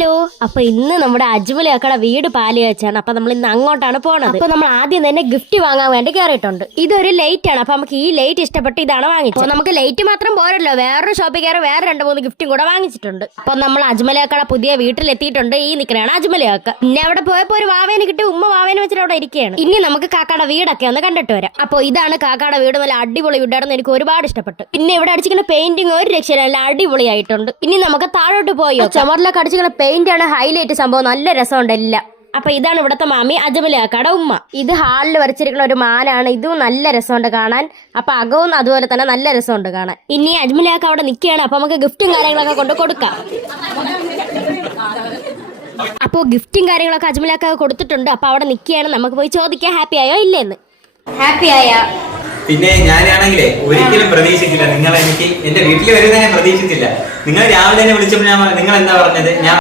Hello, അപ്പൊ ഇന്ന് നമ്മുടെ അജ്മലിയാക്കടെ വീട് പാല് വെച്ചാണ്. അപ്പൊ നമ്മൾ ഇന്ന് അങ്ങോട്ടാണ് പോണത്. അപ്പൊ നമ്മൾ ആദ്യം തന്നെ ഗിഫ്റ്റ് വാങ്ങാൻ വേണ്ടി കയറിയിട്ടുണ്ട്. ഇതൊരു ലൈറ്റ് ആണ്. അപ്പൊ നമുക്ക് ഈ ലൈറ്റ് ഇഷ്ടപ്പെട്ട് ഇതാണ് വാങ്ങിച്ചത്. നമുക്ക് ലൈറ്റ് മാത്രം പോരല്ലോ, വേറൊരു ഷോപ്പിൽ കയറി വേറെ 2-3 ഗിഫ്റ്റും കൂടെ വാങ്ങിച്ചിട്ടുണ്ട്. അപ്പൊ നമ്മൾ അജ്മലിയാക്കടെ പുതിയ വീട്ടിലെത്തിയിട്ടുണ്ട്. ഈ നിൽക്കണാണ് അജ്മലിയാക്ക. പിന്നെ അവിടെ പോയപ്പോ ഒരു വാവേനെ കിട്ടി. ഉമ്മ വാവേനെ വെച്ചിട്ട് അവിടെ ഇരിക്കുകയാണ്. ഇനി നമുക്ക് കാക്കയുടെ വീടൊക്കെ ഒന്ന് കണ്ടിട്ട് വരാം. അപ്പൊ ഇതാണ് കാക്കയുടെ വീട്. നല്ല അടിപൊളി വീടാണെന്ന് എനിക്ക് ഒരുപാട് ഇഷ്ടപ്പെട്ടു. പിന്നെ ഇവിടെ അടിച്ചിരിക്കുന്ന പെയിന്റിങ് ഒരു രക്ഷയില്ല, നല്ല അടിപൊളിയായിട്ടുണ്ട്. ഇനി നമുക്ക് താഴോട്ട് പോയോ. ചുമരിലൊക്കെ അടിച്ചിരിക്കുന്ന പെയിന്റ് ആണ് ഹൈലൈറ്റ് സംഭവം. നല്ല രസമുണ്ട് എല്ലാം. അപ്പൊ ഇതാണ് ഇവിടുത്തെ മാമി അജ്മലിയാക്കടെ ഉമ്മ. ഇത് ഹാളിൽ വരച്ചിരിക്കുന്ന ഒരു മാലാണ്. ഇതും നല്ല രസമുണ്ട് കാണാൻ. അപ്പൊ അകവും അതുപോലെ തന്നെ നല്ല രസമുണ്ട് കാണാൻ. ഇനി അജ്മലിയാക്ക അവിടെ നിൽക്കുകയാണ്. അപ്പൊ നമുക്ക് ഗിഫ്റ്റും കാര്യങ്ങളൊക്കെ കൊണ്ട് കൊടുക്കാം. അപ്പോൾ ഗിഫ്റ്റും കാര്യങ്ങളൊക്കെ അജ്മലിയാക്ക കൊടുത്തിട്ടുണ്ട്. അപ്പൊ അവിടെ നിൽക്കുകയാണ്. നമുക്ക് പോയി ചോദിക്കാം ഹാപ്പി ആയോ ഇല്ലെന്ന്. ഹാപ്പി ആയോ? പിന്നെ ഞാനാണെങ്കിലേ ഒരിക്കലും പ്രതീക്ഷിച്ചില്ല നിങ്ങൾ എനിക്ക് എന്റെ വീട്ടിൽ വരുന്നത് ഞാൻ പ്രതീക്ഷിച്ചില്ല. നിങ്ങൾ രാവിലെ തന്നെ വിളിച്ചപ്പോൾ നിങ്ങൾ എന്താ പറഞ്ഞത്? ഞാൻ